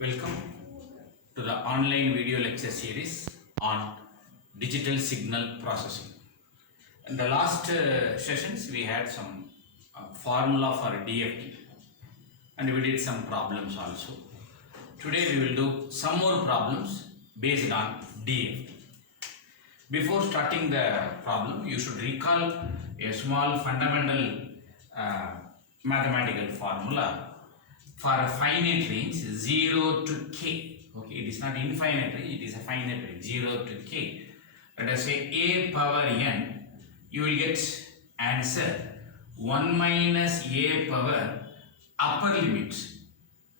Welcome to the online video lecture series on digital signal processing. In the last sessions, we had some formula for DFT and we did some problems also. Today we will do some more problems based on DFT. Before starting the problem, you should recall a small fundamental mathematical formula for a finite range 0 to k. Okay, it is not infinite range, it is a finite range 0 to k. Let us say a power n, you will get answer 1 minus a power upper limit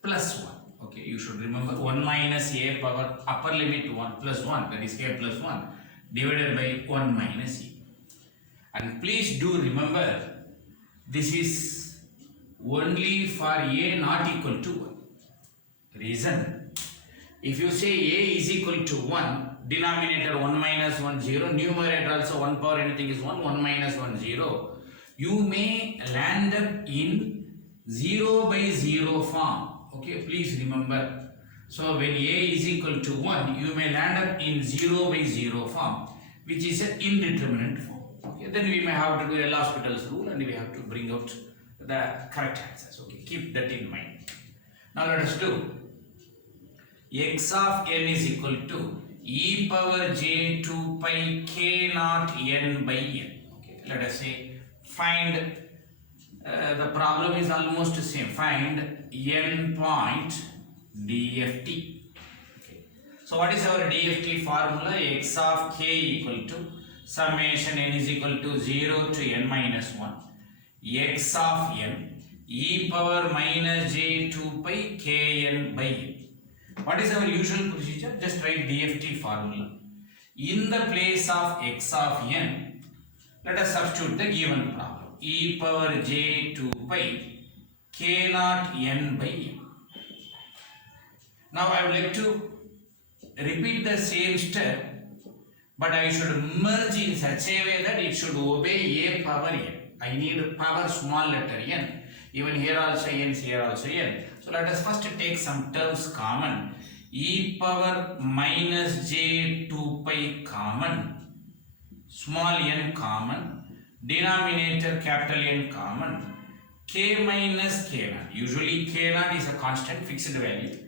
plus 1. Okay, you should remember 1 minus a power upper limit 1 plus 1, that is k plus 1 divided by 1 minus a. And please do remember, this is only for a not equal to 1. Reason, if you say a is equal to 1, denominator 1 minus 1 0, numerator also 1 power anything is 1, 1 minus 1 0, you may land up in 0 by 0 form. Okay, please remember. So when a is equal to 1, you may land up in 0 by 0 form, which is an indeterminate form. Okay, then we may have to do L'Hospital's rule and we have to bring out the correct answers. Okay, keep that in mind. Now let us do x of n is equal to e power j 2 pi k naught n by n. Okay, let us say find the problem is almost the same. Find n point DFT. Okay. So what is our DFT formula? X of k equal to summation n is equal to 0 to n minus 1. X of n e power minus j 2 pi kn by n. What is our usual procedure? Just write DFT formula. In the place of x of n, let us substitute the given problem. E power j 2 pi k naught n by n. Now I would like to repeat the same step, but I should merge in such a way that it should obey a power n. I need power small letter n. Even here also n, here also n. So let us first take some terms common. E power minus j 2 pi common. Small n common. Denominator capital N common. K minus k naught. Usually k naught is a constant fixed value.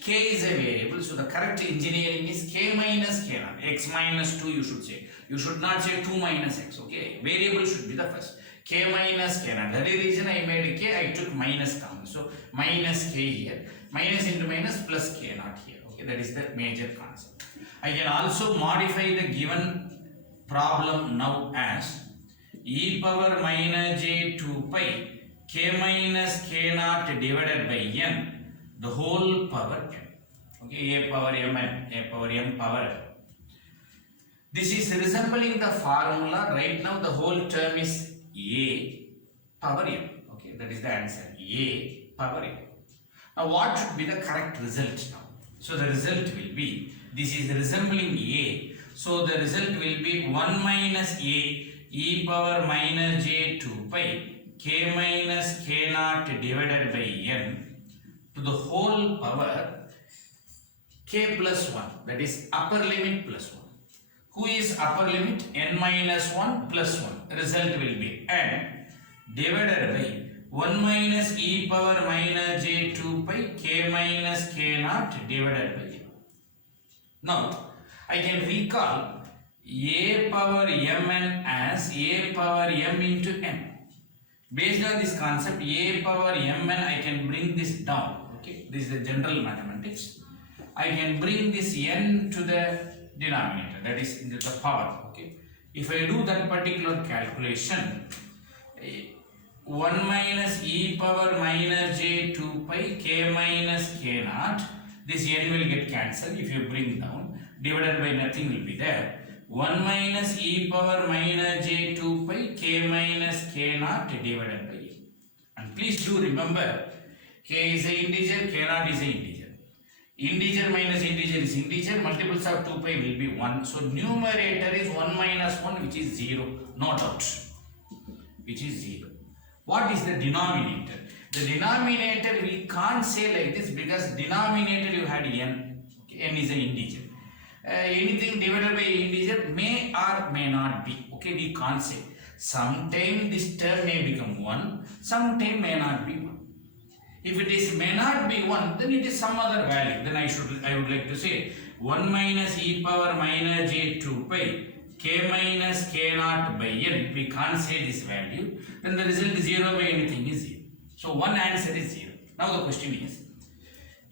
K is a variable. So the correct engineering is k minus k naught. X minus 2 you should say. You should not say 2 minus x. Okay. Variable should be the first. K minus k naught. That is the reason I made k, I took minus common. So minus k here, minus into minus plus k naught here. Okay, that is the major concept. I can also modify the given problem now as e power minus j 2 pi k minus k naught divided by n, the whole power n. Okay, a power m and a power m power n. This is resembling the formula. Right now the whole term is a power m. Okay, that is the answer. A power m. Now what should be the correct result now? So the result will be, this is resembling a. So the result will be 1 minus a e power minus j 2 pi k minus k naught divided by n to the whole power k plus 1. That is upper limit plus 1. Who is upper limit? N minus 1 plus 1. Result will be n divided by 1 minus e power minus j 2 pi k minus k naught divided by n. Now, I can recall a power mn as a power m into n. Based on this concept, a power mn, I can bring this down. Okay, this is the general mathematics. I can bring this n to the denominator, that is into the power. Okay, if I do that particular calculation, 1 minus e power minus j 2 pi k minus k naught, this n will get cancelled if you bring down, divided by nothing will be there. 1 minus e power minus j 2 pi k minus k naught divided by n. And please do remember, k is an integer, k naught is an integer. Integer minus integer is integer, multiples of 2 pi will be 1. So numerator is 1 minus 1, which is 0, no doubt, which is 0. What is the denominator? The denominator we can't say like this because denominator you had n. Okay, n is an integer. Anything divided by integer may or may not be. Okay, we can't say. Sometime this term may become 1, sometime may not be 1. If it is may not be 1, then it is some other value. Then I would like to say 1 minus e power minus j 2 pi k minus k naught by n. We can't say this value. Then the result is 0 by anything is 0. So one answer is 0. Now the question is,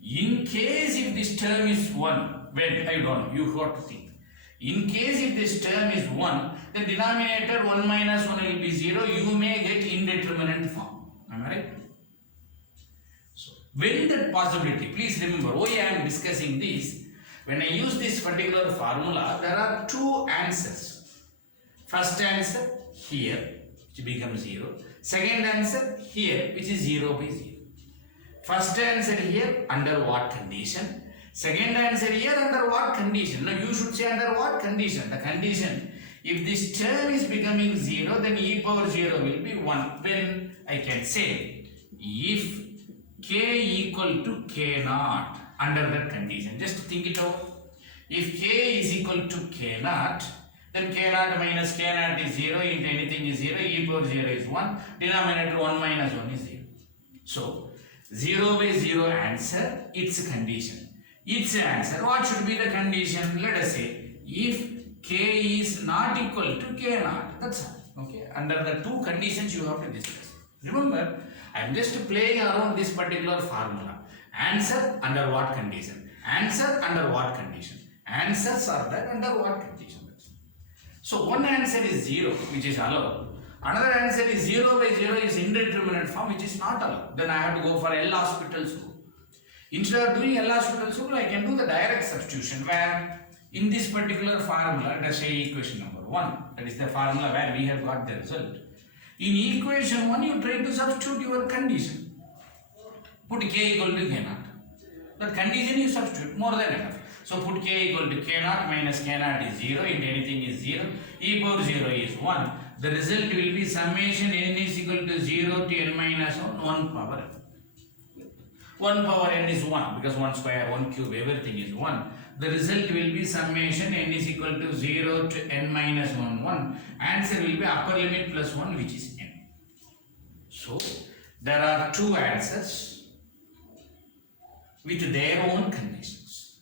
in case if this term is 1, well, I don't know, you got to think. In case if this term is 1, the denominator 1 minus 1 will be 0. You may get indeterminate form. Am I right? So, when that possibility, please remember, why I am discussing this. When I use this particular formula, there are two answers. First answer here, which becomes 0. Second answer here, which is 0 by 0. First answer here, under what condition? Second answer here, under what condition? Now you should say under what condition? The condition, if this term is becoming 0, then e power 0 will be 1. Then I can say, if k equal to k naught, under that condition, just think it out. If k is equal to k naught, then k naught minus k naught is 0, into anything is 0, e power 0 is 1, denominator 1 minus 1 is 0. So, 0 by 0 answer, its condition. Its answer, what should be the condition? Let us say, if k is not equal to k naught, that's all. Okay, under the two conditions you have to discuss. Remember, I am just playing around this particular formula. Answer under what condition? Answer under what condition? Answers are there under what condition? So one answer is 0, which is allowed. Another answer is 0 by 0 is indeterminate form, which is not allowed. Then I have to go for L'Hospital's rule. Instead of doing L'Hospital's rule, I can do the direct substitution where in this particular formula, let us say equation number 1, that is the formula where we have got the result. In equation 1, you try to substitute your condition. Put k equal to k naught. That condition you substitute, more than enough. So put k equal to k naught minus k naught is 0, into anything is 0, e power 0 is 1. The result will be summation n is equal to 0 to n minus 1 power n. 1 power n is 1 because 1 square, 1 cube, everything is 1. The result will be summation n is equal to 0 to n minus 1. Answer will be upper limit plus 1, which is n. So, there are two answers with their own conditions.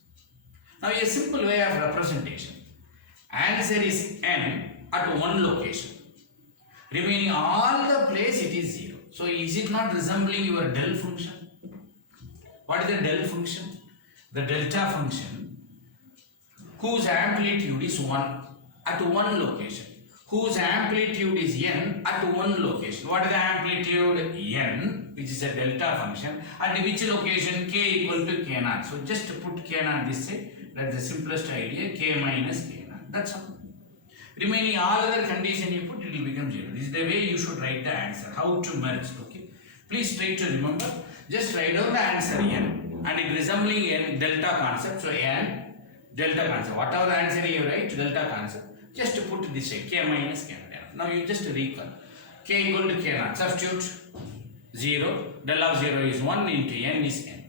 Now, a simple way of representation. Answer is n at one location. Remaining all the place it is 0. So, is it not resembling your del function? What is the del function? The delta function whose amplitude is 1 at one location. Whose amplitude is n at one location. What is the amplitude? N, which is a delta function. At which location? K equal to k naught. So just put k naught this side. That's the simplest idea. K minus k naught. That's all. Remaining all other condition you put, it will become 0. This is the way you should write the answer. How to merge. Okay. Please try to remember. Just write down the answer n. And it resembling n delta concept. So n delta concept. Whatever the answer you write, delta concept. Just put this side, k minus k naught. Now you just recall. K equal to k naught. Substitute 0. Del of 0 is 1 into n is n.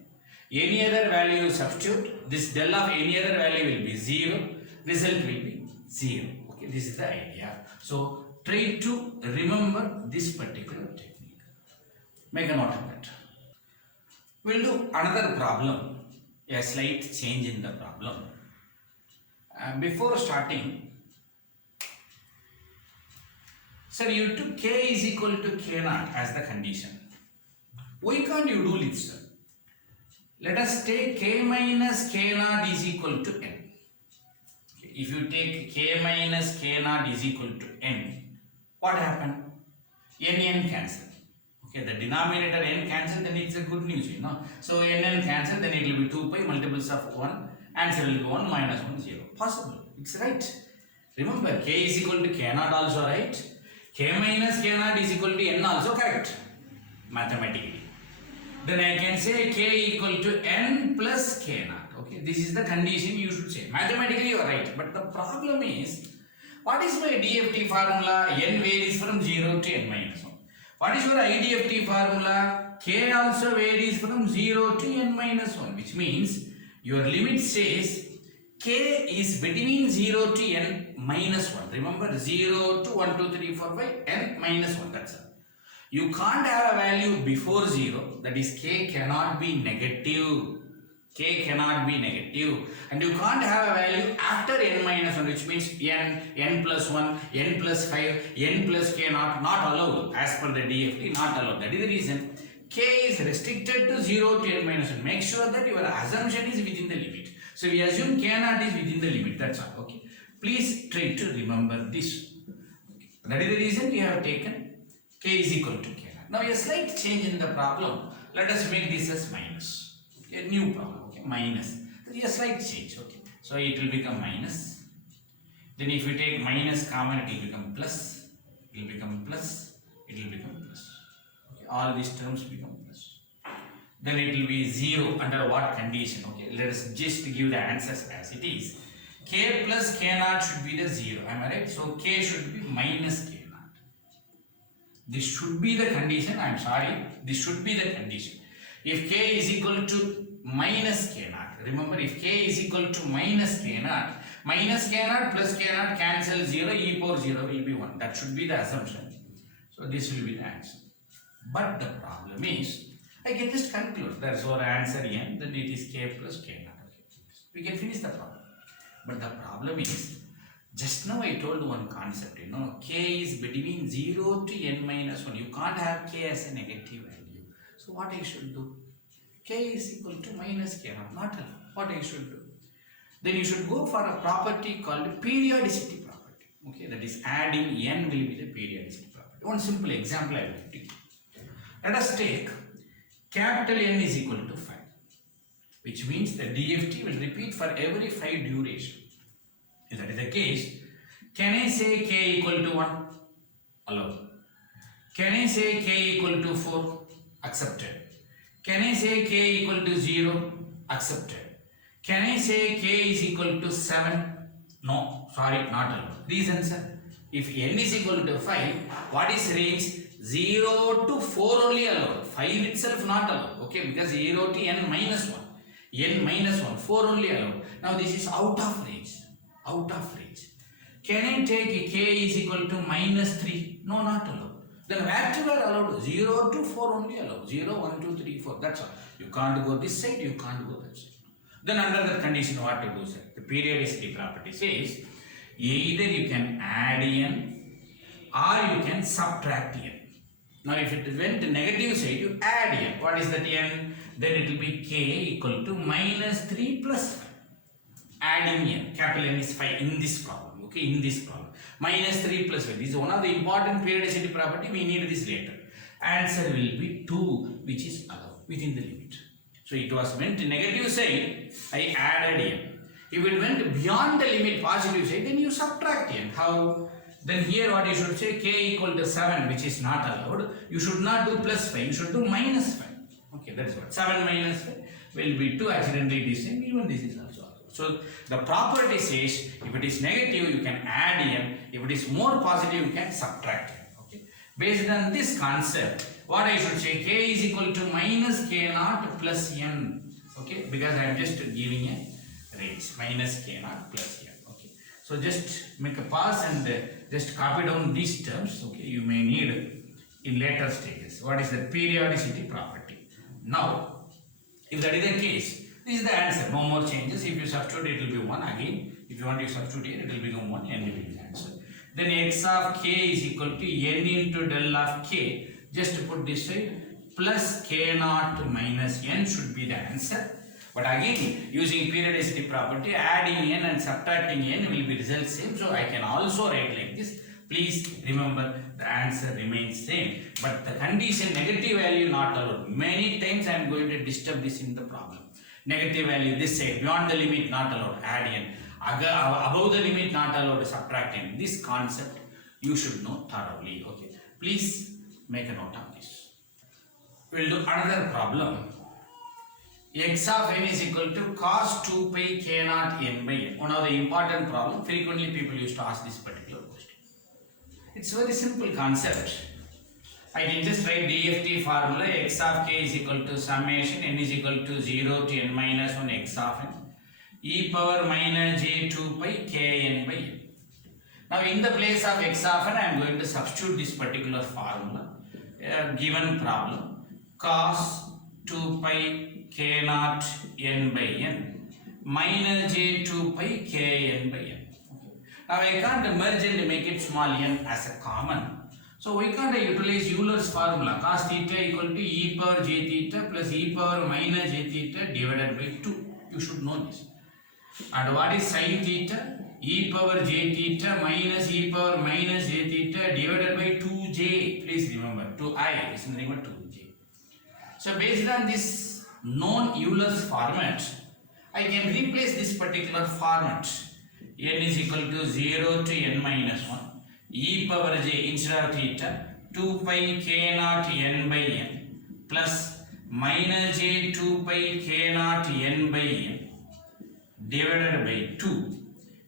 Any other value you substitute, this del of any other value will be 0. Result will be 0. Okay, this is the idea. So try to remember this particular technique. Make a note of that. We'll do another problem. A slight change in the problem. Before starting, sir, you took k is equal to k naught as the condition. Why can't you do this, sir? Let us take k minus k naught is equal to n. Okay. If you take k minus k naught is equal to n, what happened? N cancel. Okay, the denominator n cancel, then it's a good news, you know. So n cancel, then it will be 2 pi multiples of 1. Answer will be 1 minus 1, 0. Possible. It's right. Remember, k is equal to k naught also right. K minus k naught is equal to n also correct. Mathematically. Then I can say k equal to n plus k naught. Okay, this is the condition you should say. Mathematically you are right. But the problem is, what is my DFT formula? N varies from 0 to n minus 1. What is your IDFT formula? k also varies from 0 to n minus 1, which means your limit says k is between 0 to n minus 1. Remember 0 to 1, 2, 3, 4, 5, n minus 1, that's all. You can't have a value before 0, that is k cannot be negative. K cannot be negative, and you can't have a value after n minus 1, which means n plus 1, n plus 5, n plus k not allowed as per the DFT, not allowed. That is the reason k is restricted to 0 to n minus 1. Make sure that your assumption is within the limit. So we assume k naught is within the limit, that's all. Okay. Please try to remember this. Okay. That is the reason we have taken k is equal to k naught. Now a slight change in the problem. Let us make this as minus. A new problem, okay, minus. A slight change, okay. So it will become minus. Then if you take minus common, it will become plus. It will become plus. It will become plus. Okay, all these terms become plus. Then it will be 0 under what condition? Okay, let us just give the answers as it is. K plus k naught should be the 0. Am I right? So k should be minus k naught. This should be the condition. I am sorry. This should be the condition. If k is equal to minus k naught, remember if k is equal to minus k naught plus k naught cancel 0, e power 0 will be 1. That should be the assumption. So this will be the answer. But the problem is, I can just conclude there is our answer n, then it is k plus k naught. Okay. We can finish the problem. But the problem is, just now I told one concept, k is between 0 to n minus 1. You can't have k as a negative value. So what I should do? K is equal to minus k naught, not allowed. What I should do? Then you should go for a property called periodicity property. Okay, that is adding n will be the periodicity property. One simple example I will give you. Let us take capital N is equal to 5, which means the DFT will repeat for every 5 duration. If that is the case, can I say k equal to 1? Allowed. Can I say k equal to 4? Accepted. Can I say k equal to 0? Accepted. Can I say k is equal to 7? No, sorry, not allowed. Reason, sir. If n is equal to 5, what is range? 0 to 4 only allowed. 5 itself not allowed. Okay, because 0 to n minus 1. N minus 1, 4 only allowed. Now this is out of range. Out of range. Can I take k is equal to minus 3? No, not allowed. Then wherever allowed, 0 to 4 only allowed. 0, 1, 2, 3, 4. That's all. You can't go this side, you can't go that side. Then under that condition, what to do, sir? The periodicity property says either you can add n or you can subtract n. Now if it went to negative side, you add n. What is that n? Then it will be k equal to minus 3 plus 5. Adding n. Capital N is 5 in this problem. Okay, in this problem. Minus 3 plus 5. This is one of the important periodicity property. We need this later. Answer will be 2, which is allowed within the limit. So it was went to negative side, I added n. If it went beyond the limit positive side, then you subtract n. How? Then here what you should say, k equal to 7, which is not allowed. You should not do plus 5, you should do minus 5. Okay, that is what. 7 minus 5 will be 2. Accidentally it is same, even this is also allowed. So the property says, if it is negative, you can add n. If it is more positive, you can subtract n. Okay. Based on this concept, what I should say, k is equal to minus k naught plus n. Okay, because I am just giving a range, minus k naught plus n. Okay, so just make a pause and just copy down these terms. Okay, you may need in later stages. What is the periodicity property? Now, if that is the case, this is the answer. No more changes. If you substitute, it will be 1 again. If you want to substitute here, it will become 1 and it will be the answer. Then x of k is equal to n into del of k. Just to put this way, plus k naught minus n should be the answer. But again, using periodicity property, adding n and subtracting n will be result same. So I can also write like this. Please remember the answer remains same. But the condition negative value not allowed. Many times I am going to disturb this in the problem. Negative value this side, beyond the limit not allowed, add n. Above the limit not allowed, subtract n. This concept you should know thoroughly. Okay. Please make a note of this. We will do another problem. X of n is equal to cos 2 pi k naught n by n. One of the important problems. Frequently people used to ask this particular question. It's a very simple concept. I can just write DFT formula. X of k is equal to summation n is equal to 0 to n minus 1 x of n e power minus j 2 pi kn by n. Now in the place of x of n, I am going to substitute this particular formula. Given problem, cos 2 pi k naught n by n minus j 2 pi kn by n. Now I can't merge and make it small n as a common. So why can't I utilize Euler's formula? Cos theta equal to e power j theta plus e power minus j theta divided by 2. You should know this. And what is sin theta? E power j theta minus e power minus j theta divided by 2j. Please remember, 2i is nothing but 2j. So based on this known Euler's format, I can replace this particular format. N is equal to 0 to n minus 1. E power j instead of theta 2 pi k naught n by n plus minus j 2 pi k naught n by n divided by 2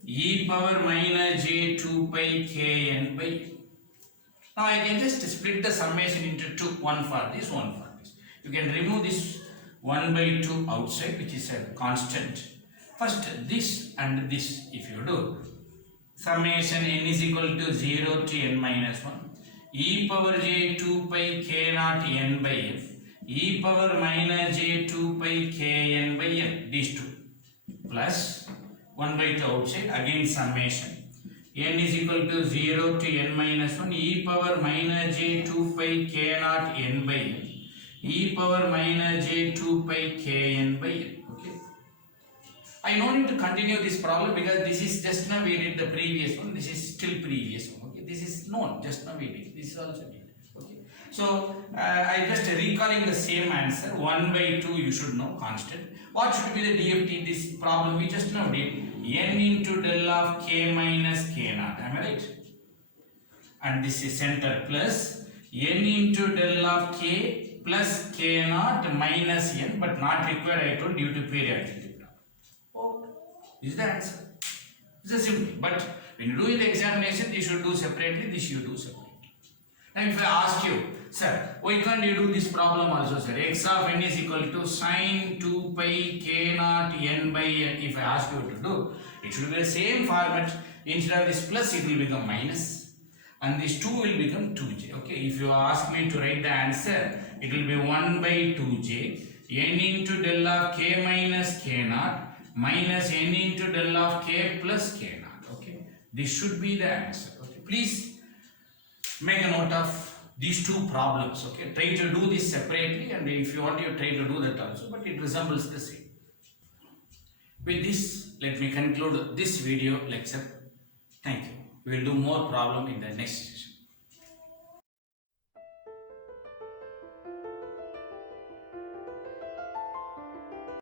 e power minus j 2 pi k n by n. Now I can just split the summation into two, one for this, one for this. You can remove this 1 by 2 outside, which is a constant. First this and this, if you do, summation n is equal to 0 to n minus 1 e power j 2 pi k naught n by n e power minus j 2 pi k n by n, these two, plus 1 by 2 outside, again summation n is equal to 0 to n minus 1 e power minus j 2 pi k naught n by n e power minus j 2 pi k n by n. I no need to continue this problem because this is just now we did the previous one. This is still previous one. Okay, this is known. Just now we did. This is also did. Okay, so I just recalling the same answer. 1 by 2 you should know, constant. What should be the DFT? This problem we just now did. N into del of k minus k naught. Am I right? And this is center plus n into del of k plus k naught minus n, but not required, I told, due to periodicity. This is the answer. This is simple. But when you do in the examination, you should do separately, this you do separately. Now if I ask you, sir, why can't you do this problem also, sir? X of n is equal to sine 2 pi k naught n by n. If I ask you to do, it should be the same format. Instead of this plus, it will become minus. And this 2 will become 2j. Okay, if you ask me to write the answer, it will be 1 by 2j n into del of k minus k naught minus n into del of k plus k naught. Okay, this should be the answer. Okay, please make a note of these two problems. Okay, try to do this separately, and if you want, you try to do that also, but it resembles the same. With this, let me conclude this video lecture. Thank you. We will do more problem in the next session.